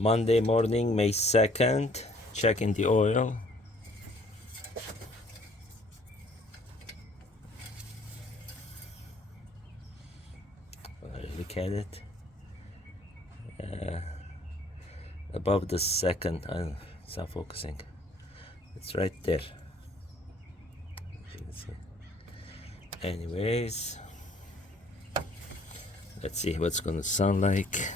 Monday morning, May 2nd. Checking the oil. Look at it. Above the second. It's not focusing. It's right there. As you can see. Anyways, let's see what's gonna sound like.